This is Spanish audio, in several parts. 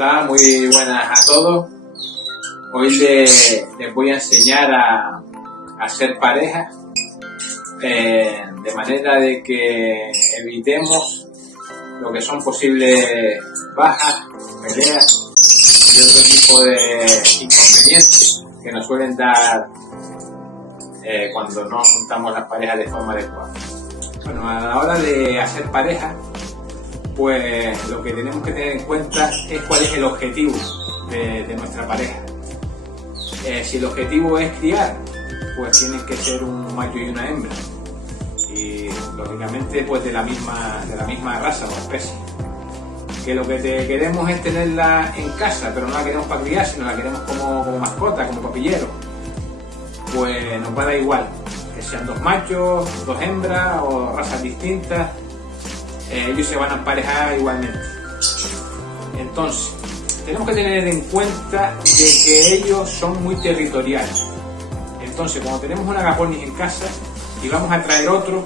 Hola, muy buenas a todos. Hoy les voy a enseñar a ser pareja de manera de que evitemos lo que son posibles bajas, peleas y otro tipo de inconvenientes que nos suelen dar cuando no juntamos las parejas de forma adecuada. Bueno, a la hora de hacer pareja, pues lo que tenemos que tener en cuenta es cuál es el objetivo de nuestra pareja. Si el objetivo es criar, pues tienen que ser un macho y una hembra, y lógicamente pues de la misma raza o especie. Que lo que queremos es tenerla en casa, pero no la queremos para criar, sino la queremos como mascota, como papillero, pues nos va a dar igual que sean dos machos, dos hembras o razas distintas. Ellos se van a emparejar igualmente. Entonces, tenemos que tener en cuenta de que ellos son muy territoriales. Entonces, cuando tenemos un agapornis en casa y vamos a traer otro,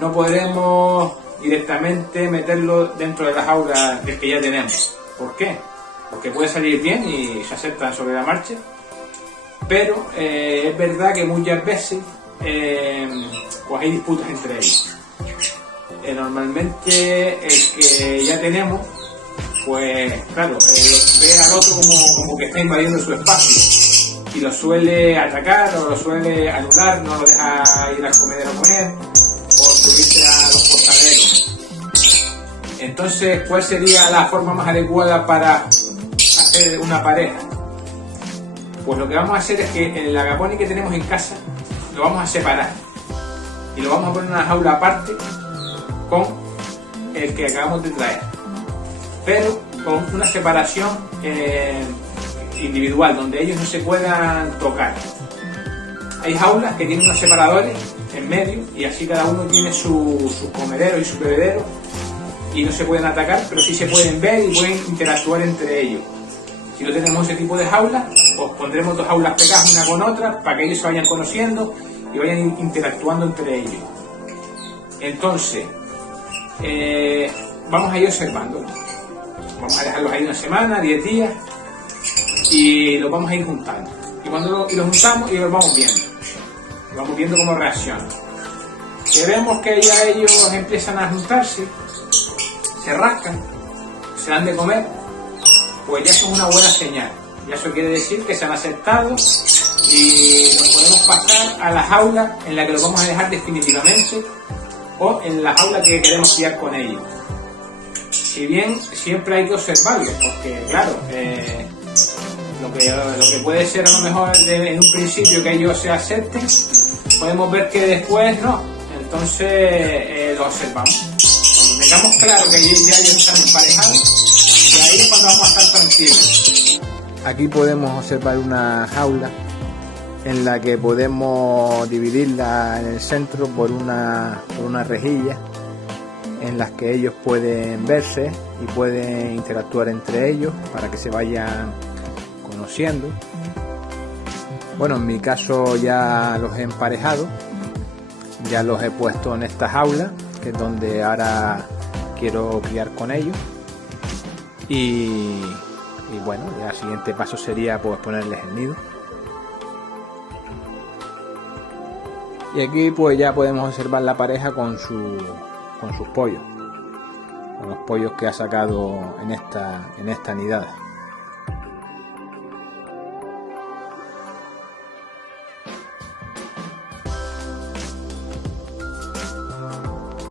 no podremos directamente meterlo dentro de la jaula del que ya tenemos. ¿Por qué? Porque puede salir bien y se aceptan sobre la marcha, pero es verdad que muchas veces pues hay disputas entre ellos. Normalmente el que ya tenemos, pues claro, ve al otro como que está invadiendo su espacio y lo suele atacar o lo suele anular, no lo deja ir al comedero a comer o subirse a los posaderos. Entonces, ¿cuál sería la forma más adecuada para hacer una pareja? Pues lo que vamos a hacer es que el agapornis que tenemos en casa lo vamos a separar y lo vamos a poner en una jaula aparte con el que acabamos de traer, pero con una separación individual, donde ellos no se puedan tocar. Hay jaulas que tienen unos separadores en medio y así cada uno tiene su comedero y su bebedero y no se pueden atacar, pero sí se pueden ver y pueden interactuar entre ellos. Si no tenemos ese tipo de jaulas, pues pondremos dos jaulas pegadas una con otra para que ellos se vayan conociendo y vayan interactuando entre ellos. Entonces, vamos a ir observando. Vamos a dejarlos ahí una semana, 10 días y los vamos a ir juntando. Y cuando los juntamos y los vamos viendo. Y vamos viendo cómo reaccionan. Si vemos que ya ellos empiezan a juntarse, se rascan, se dan de comer, pues ya eso es una buena señal. Ya eso quiere decir que se han aceptado y los podemos pasar a la jaula en la que los vamos a dejar definitivamente, o en la jaula que queremos criar con ellos. Si bien siempre hay que observarlos, porque claro, lo que puede ser a lo mejor en un principio que ellos se acepten, podemos ver que después no. Entonces lo observamos. Cuando tengamos claro que ya ellos están emparejados, y ahí es cuando vamos a estar tranquilos. Aquí podemos observar una jaula en la que podemos dividirla en el centro por una rejilla en las que ellos pueden verse y pueden interactuar entre ellos para que se vayan conociendo. Bueno, en mi caso ya los he emparejado, ya los he puesto en esta jaula, que es donde ahora quiero criar con ellos, y bueno, ya el siguiente paso sería pues ponerles el nido. Y aquí pues ya podemos observar la pareja con sus pollos, con los pollos que ha sacado en esta nidada.